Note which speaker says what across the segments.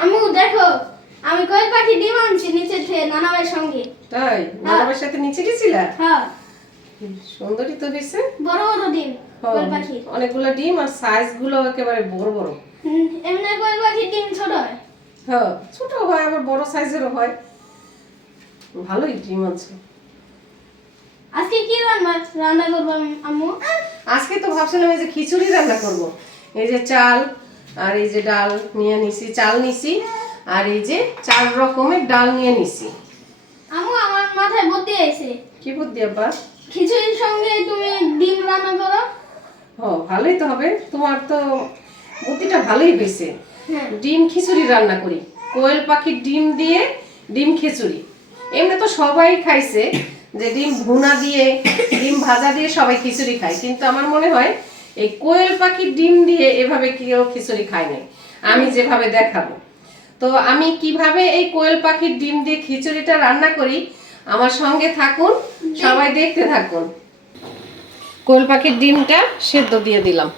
Speaker 1: আম্মু দেখো আমি কোয়েল পাখি ডিম আনছি নিচে থেকে নানা ভাইয়ের সঙ্গে।
Speaker 2: তাই? বাবার সাথে নিচে গেছিলা?
Speaker 1: হ্যাঁ।
Speaker 2: সুন্দরই তো হয়েছে
Speaker 1: বড় বড় ডিম কোয়েল পাখি?
Speaker 2: অনেকগুলো ডিম আর সাইজগুলো একেবারে বড় বড়।
Speaker 1: এমনি কোয়েল পাখির ডিম ছোট হয়?
Speaker 2: হ্যাঁ ছোট হয় আবার বড় সাইজেরও হয়। ভালোই ডিম আছে।
Speaker 1: আজকে কি রান্না রান্না করব আমি- আম্মু?
Speaker 2: আজকে তো ভাবছিলাম এই যে খিচুড়ি রান্না করব। এই যে চাল আর এই যে ডাল নিয়ে নিছি চাল নিছি আর এই যে চার রকমের ডাল নিয়ে নিছি।
Speaker 1: আম্মু আমার মাথায় বুদ্ধি আইছে।
Speaker 2: কি বুদ্ধি আব্বা?
Speaker 1: খিচুড়ির সঙ্গে তুমি ডিম রান্না করো।
Speaker 2: ও ভালোই তো হবে। তোমার তো বুদ্ধিটা ভালোই হয়েছে
Speaker 1: হ্যাঁ।
Speaker 2: ডিম খিচুড়ি রান্না করি। কোয়েল পাখির ডিম দিয়ে ডিম খিচুড়ি। এমনি তো সবাই খাইছে যে ডিম ভুনা দিয়ে ডিম ভাজা দিয়ে সবাই খিচুড়ি খায়। কিন্তু আমার মনে হয় এই কোয়েল পাখির ডিম দিয়ে এভাবে কেউ খিচুড়ি খায় নাই। আমি যেভাবে দেখাবো। তো আমি কীভাবে এই কোয়েল পাখির ডিম দিয়ে খিচুড়িটা রান্না করি, আমার সঙ্গে থাকুন, সবাই দেখতে থাকুন। কোয়েল পাখির ডিমটা সেদ্ধ দিয়ে দিলাম।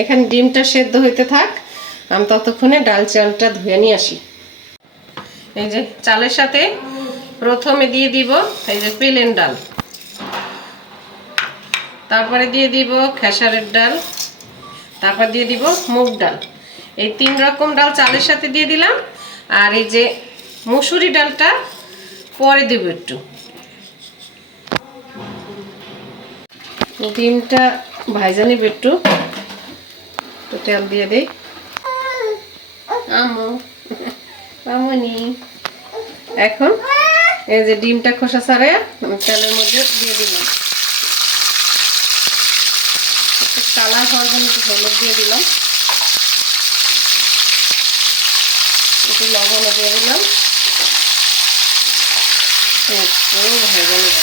Speaker 2: এখানে ডিমটা সেদ্ধ হইতে থাক, আমি ততক্ষণে ডাল চালটা ধুয়ে নিয়ে আসি। এই যে চালের সাথে প্রথমে দিয়ে দিব, এই যে প্লেন ডাল। তারপরে দিয়ে দিব খেসারের ডাল, তারপর দিয়ে দিব মুগ ডাল। এই তিন রকম ডাল চালের সাথে দিয়ে দিলাম, আর এই যে মুসুরি ডালটা পরে দেব একটু। ডিমটা ভাইজা নিব একটু। একটু তেল দিয়ে দেই। আমু আমনি এখন এই যে ডিমটা খোসা ছাড়ে তেলের মধ্যে দিয়ে দিলাম একটু কালার হওয়ার জন্য একটু হলুদ দিয়ে দিলাম। একটু লবণ দিয়ে দিলাম। একটু ভেজে নেব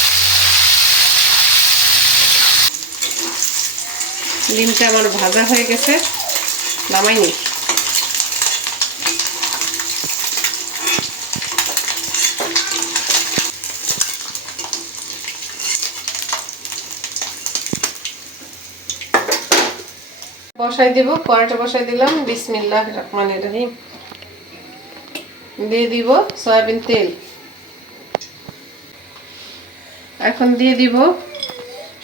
Speaker 2: ডিমটা আমার ভাজা হয়ে গেছে। নামাইনি বসাই দিব কড়াইটা বসাই দিলাম, বিসমিল্লাহ রহমান রহিম। দিয়ে দিব সয়াবিন তেল। এখন দিয়ে দিব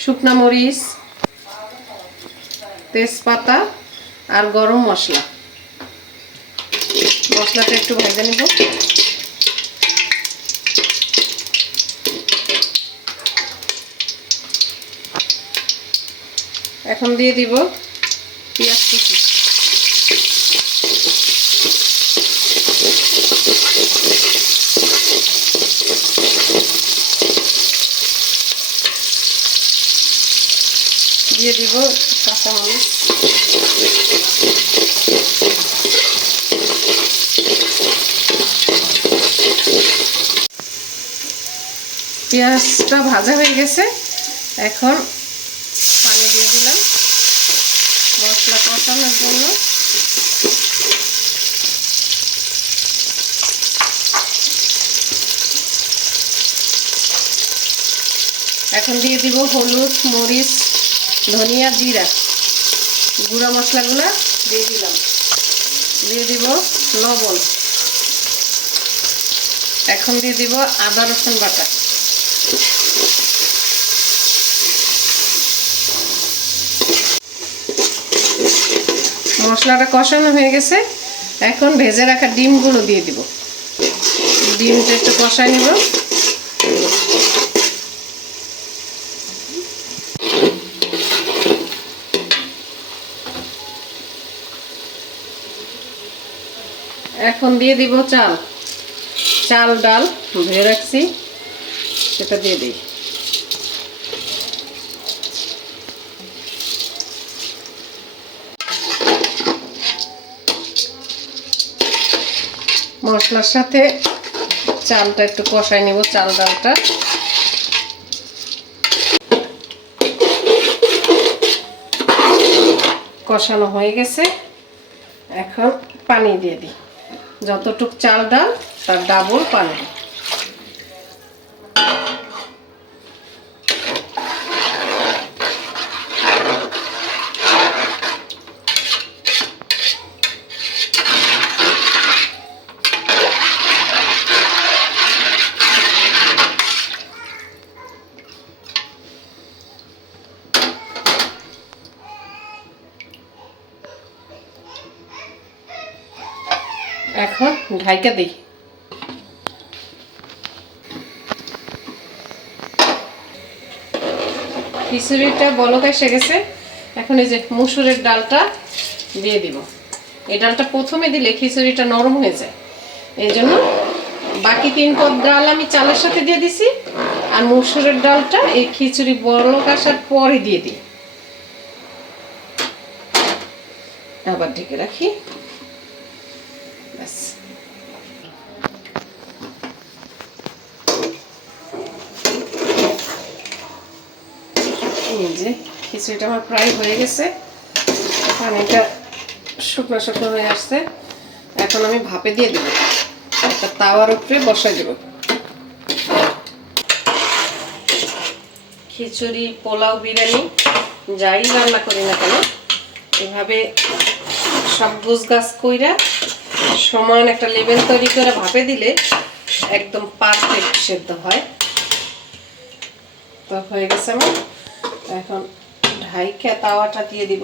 Speaker 2: শুকনা মরিচ, তেজপাতা আর গরম মশলা। মশলাটা একটু ভেজে নিব। এখন দিয়ে দিব পেঁয়াজ কুচি দিয়ে দিব কাঁচামরিচ পেঁয়াজটা ভাজা হয়ে গেছে। এখন পানি দিয়ে মশলা কষানোর জন্য। এখন দিয়ে দিব হলুদ, মরিচ, ধনিয়া, জিরা। গুঁড়া মশলাগুলো দিয়ে দিলাম। দিয়ে দিব লবণ। এখন দিয়ে দিব আদা রসুন বাটা। মশলাটা কষানো হয়ে গেছে। এখন ভেজে রাখা ডিমগুলো দিয়ে দিব। ডিমটা একটু কষাই নিব। এখন দিয়ে দিব চাল। চাল ডাল ধুয়ে রাখছি, সেটা দিয়ে দিই। মশলার সাথে চালটা একটু কষাই নেব, চাল ডালটা। কষানো হয়ে গেছে। এখন পানি দিয়ে দিই। যতটুক চাল ডাল, তার ডাবল পানি। এখন ঢাইকা দিই। খিচুড়িটা বলক এসে গেছে। এখন এই যে মুসুরের ডালটা দিয়ে দিব। এই ডালটা প্রথমে দিলে খিচুড়িটা নরম হয়ে যায়। এই জন্য বাকি তিন পদ ডাল আমি চালের সাথে দিয়ে দিছি। আর মুসুরের ডালটা এই খিচুড়ি বলক আসার পরে দিয়ে দিই। আবার ঢেকে রাখি। খিচুড়িটা আমার প্রায় হয়ে গেছে। পানিটা শুকনো শুকনো হয়ে আসছে। এখন আমি ভাপে দিয়ে দেবো। একটা তাওয়ার উপরে বসাই দেবো। খিচুড়ি, পোলাও, বিরিয়ানি, যাই রান্না করি না কেন, এভাবে সব গুছ গাছ কইরা সমান একটা লেভেল তৈরি করে ভাপে দিলে একদম পারফেক্ট সেদ্ধ হয়। তো হয়ে গেছে আমার। এখন ঢাইকে তাওয়াটা দিয়ে দিব।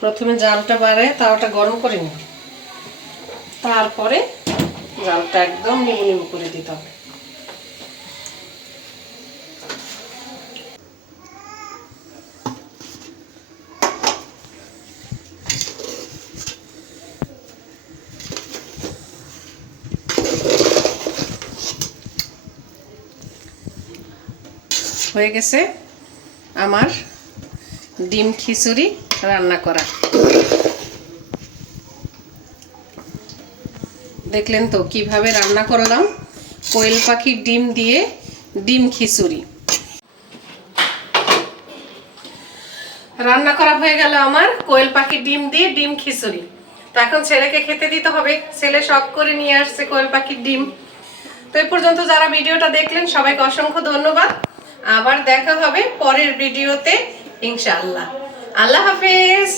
Speaker 2: প্রথমে জালটা বাড়ে তাওয়াটা গরম করে নিব। তারপরে জালটা একদম নিবু নিবু করে দিতে হবে। হয়ে গেছে আমার ডিম খিচুড়ি রান্না করা। দেখলেন তো কীভাবে রান্না করলাম? কোয়েল পাখির ডিম দিয়ে ডিম খিচুড়ি। রান্না করা হয়ে গেল আমার কোয়েল পাখির ডিম দিয়ে ডিম খিচুড়ি। তো এখন ছেলেকে খেতে দিতে হবে। ছেলে শখ করে নিয়ে আসছে কোয়েল পাখির ডিম। তো এই পর্যন্ত যারা ভিডিওটা দেখলেন, সবাইকে অসংখ্য ধন্যবাদ। আবার দেখা হবে পরের ভিডিওতে ইনশাল্লাহ আল্লাহ হাফেজ।